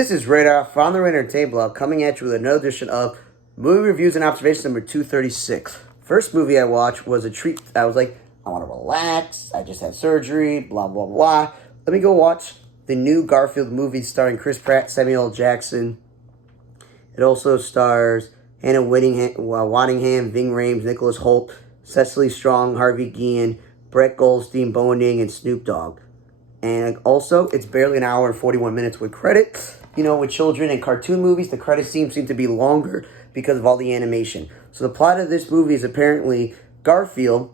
This is Radar from the Radar Entertainment Blog coming at you with another edition of Movie Reviews and Observations number 236. First movie I watched was a treat. I was like, I want to relax. I just had surgery, blah, blah, blah. Let me go watch the new Garfield movie starring Chris Pratt, Samuel L. Jackson. It also stars Hannah Waddingham, Ving Rhames, Nicholas Hoult, Cecily Strong, Harvey Guillen, Brett Goldstein, Boning, and Snoop Dogg. And also, it's barely an hour and 41 minutes with credits. You know, with children and cartoon movies, the credits seem to be longer because of all the animation. So the plot of this movie is apparently Garfield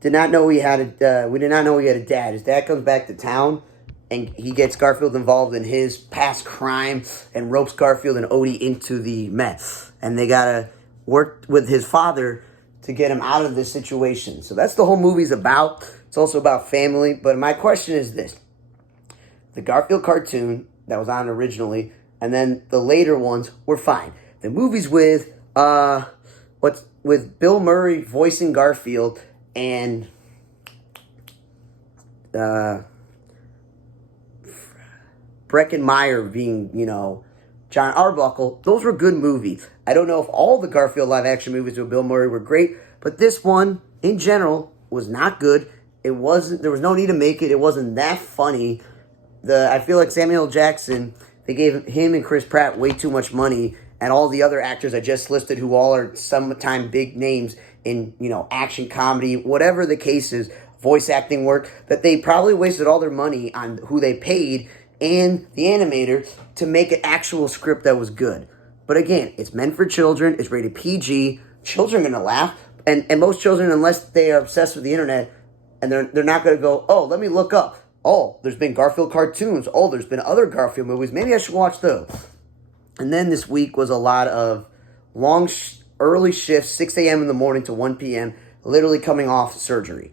did not know he had we did not know he had a dad. His dad comes back to town, and he gets Garfield involved in his past crime and ropes Garfield and Odie into the mess. And they gotta work with his father to get him out of this situation. So that's the whole movie's about. It's also about family. But my question is this. The Garfield cartoon that was on originally, and then the later ones were fine. The movies with Bill Murray voicing Garfield and Breckin Meyer being, John Arbuckle, those were good movies. I don't know if all the Garfield live-action movies with Bill Murray were great, but this one, in general, was not good. There was no need to make it. It wasn't that funny. I feel like Samuel L. Jackson, they gave him and Chris Pratt way too much money, and all the other actors I just listed who all are sometime big names in, action comedy, whatever the case is, voice acting work, that they probably wasted all their money on who they paid and the animator to make an actual script that was good. But again, it's meant for children. It's rated PG. Children are going to laugh. And most children, unless they are obsessed with the internet, and they're not going to go, oh, let me look up. Oh, there's been Garfield cartoons. Oh, there's been other Garfield movies. Maybe I should watch those. And then this week was a lot of long, early shifts, 6 a.m. in the morning to 1 p.m., literally coming off surgery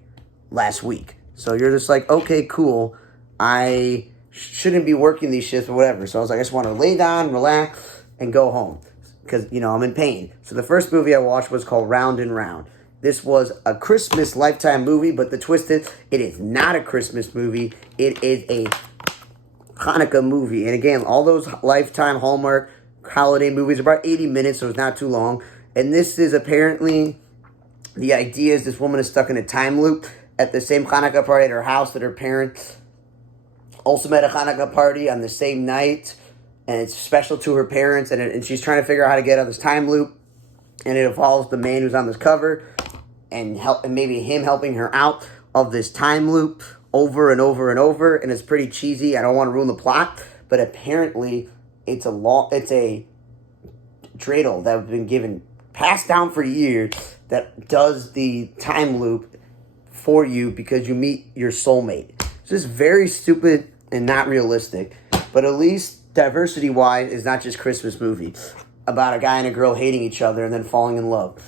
last week. So you're just like, okay, cool. I shouldn't be working these shifts or whatever. So I was like, I just want to lay down, relax, and go home because, I'm in pain. So the first movie I watched was called Round and Round. This was a Christmas Lifetime movie, but the twist is, it is not a Christmas movie. It is a Hanukkah movie. And again, all those Lifetime Hallmark holiday movies are about 80 minutes, so it's not too long. And this is apparently, the idea is this woman is stuck in a time loop at the same Hanukkah party at her house that her parents also met a Hanukkah party on the same night. And it's special to her parents, and she's trying to figure out how to get out of this time loop. And it involves the man who's on this cover and maybe him helping her out of this time loop over and over and over. And it's pretty cheesy. I don't want to ruin the plot, but apparently it's a dreidel that has been passed down for years that does the time loop for you because you meet your soulmate. It's just very stupid and not realistic, but at least diversity-wise, it's not just Christmas movie about a guy and a girl hating each other and then falling in love.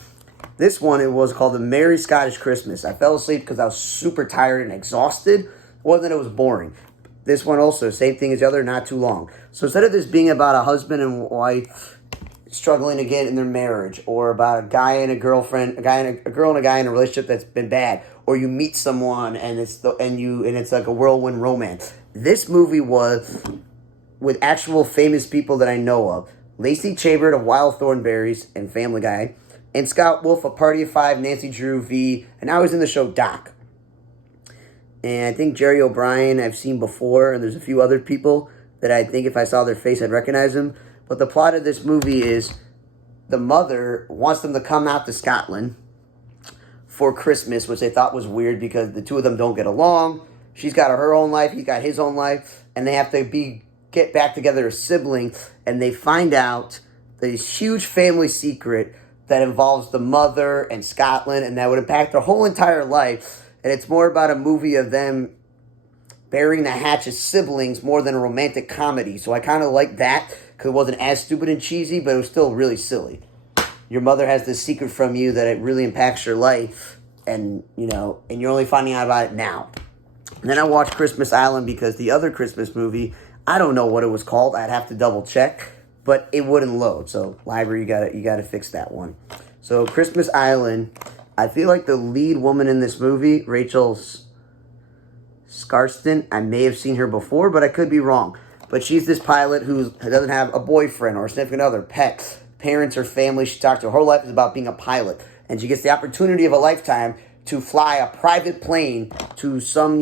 This one, it was called The Merry Scottish Christmas. I fell asleep because I was super tired and exhausted. It wasn't that it was boring. This one also, same thing as the other, not too long. So instead of this being about a husband and wife struggling to get in their marriage, or about a guy and a girlfriend, a girl and a guy in a relationship that's been bad, or you meet someone and it's like a whirlwind romance. This movie was with actual famous people that I know of. Lacey Chabert of Wild Thornberrys and Family Guy, and Scott Wolf of Party of Five, Nancy Drew, V, and now he's in the show Doc. And I think Jerry O'Brien I've seen before, and there's a few other people that I think if I saw their face I'd recognize them. But the plot of this movie is the mother wants them to come out to Scotland for Christmas, which they thought was weird because the two of them don't get along. She's got her own life, he's got his own life, and they have to get back together as siblings, and they find out this huge family secret that involves the mother and Scotland, and that would impact their whole entire life. And it's more about a movie of them burying the hatch as siblings more than a romantic comedy. So I kind of like that because it wasn't as stupid and cheesy, but it was still really silly. Your mother has this secret from you that it really impacts your life, and and you're only finding out about it now. And then I watched Christmas Island because the other Christmas movie, I don't know what it was called. I'd have to double check, but it wouldn't load. So library, you gotta fix that one. So Christmas Island, I feel like the lead woman in this movie, Rachel Skarsten, I may have seen her before, but I could be wrong. But she's this pilot who doesn't have a boyfriend or a significant other, pets, parents, or family she talks to. Her life is about being a pilot. And she gets the opportunity of a lifetime to fly a private plane to some,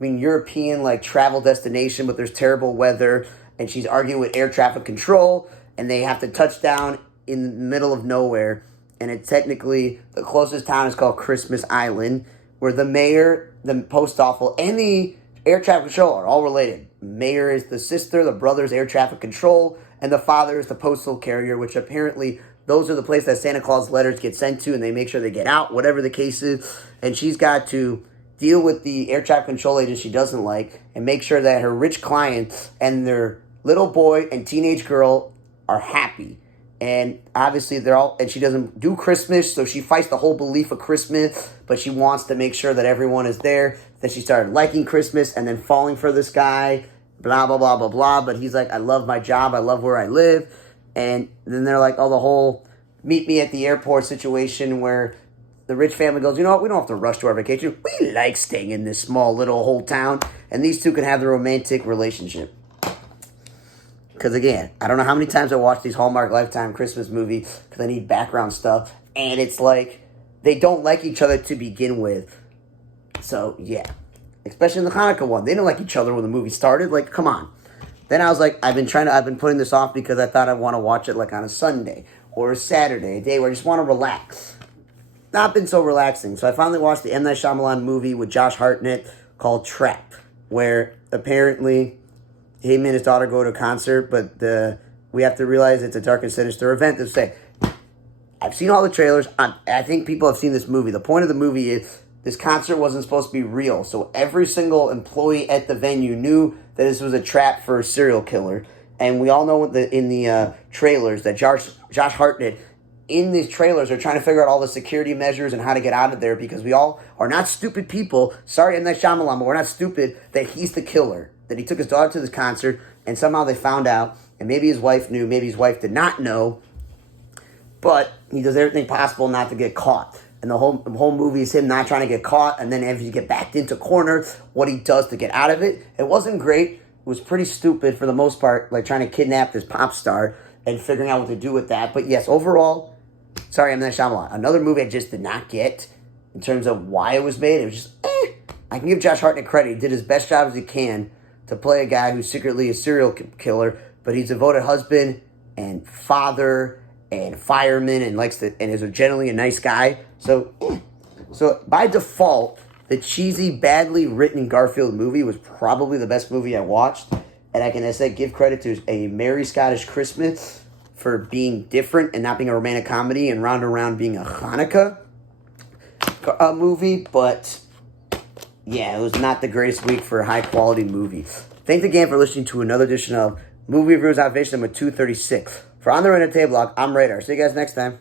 European, like, travel destination, but there's terrible weather. And she's arguing with air traffic control, and they have to touch down in the middle of nowhere. And it's technically, the closest town is called Christmas Island, where the mayor, the post office, and the air traffic control are all related. Mayor is the sister, the brother is air traffic control, and the father is the postal carrier, which apparently those are the places that Santa Claus letters get sent to, and they make sure they get out, whatever the case is. And she's got to deal with the air traffic control agent she doesn't like and make sure that her rich clients and their little boy and teenage girl are happy. And obviously and she doesn't do Christmas, so she fights the whole belief of Christmas, but she wants to make sure that everyone is there. Then she started liking Christmas and then falling for this guy, blah, blah, blah, blah, blah. But he's like, I love my job, I love where I live. And then they're like, the whole meet me at the airport situation where the rich family goes, you know what, we don't have to rush to our vacation. We like staying in this small little whole town. And these two can have the romantic relationship. Because, again, I don't know how many times I watch these Hallmark Lifetime Christmas movies because I need background stuff. And it's like they don't like each other to begin with. So, yeah. Especially in the Hanukkah one. They didn't like each other when the movie started. Like, come on. Then I was like, I've been putting this off because I thought I'd want to watch it like on a Sunday or a Saturday, a day where I just want to relax. Not been so relaxing. So I finally watched the M. Night Shyamalan movie with Josh Hartnett called Trap, where apparently him and his daughter go to a concert, but we have to realize it's a dark and sinister event. To say, I've seen all the trailers. I think people have seen this movie. The point of the movie is this concert wasn't supposed to be real, so every single employee at the venue knew that this was a trap for a serial killer. And we all know in the trailers that Josh Hartnett, in these trailers, are trying to figure out all the security measures and how to get out of there because we all are not stupid people. Sorry, M. Night Shyamalan, but we're not stupid that he's the killer. That he took his daughter to this concert, and somehow they found out, and maybe his wife knew, maybe his wife did not know, but he does everything possible not to get caught. And the whole movie is him not trying to get caught, and then if you get backed into corner, what he does to get out of it. It wasn't great. It was pretty stupid for the most part, like trying to kidnap this pop star and figuring out what to do with that. But yes, overall, sorry, M. Night Shyamalan. Another movie I just did not get in terms of why it was made. It was just, I can give Josh Hartnett credit. He did his best job as he can to play a guy who's secretly a serial killer, but he's a devoted husband and father and fireman and is generally a nice guy. So by default, the cheesy, badly written Garfield movie was probably the best movie I watched. And I can say give credit to A Merry Scottish Christmas for being different and not being a romantic comedy, and Round and Round being a Hanukkah movie. But yeah, it was not the greatest week for a high-quality movie. Thanks again for listening to another edition of Movie Reviews Observation number 236. For On the Reddit Blog, I'm Radar. See you guys next time.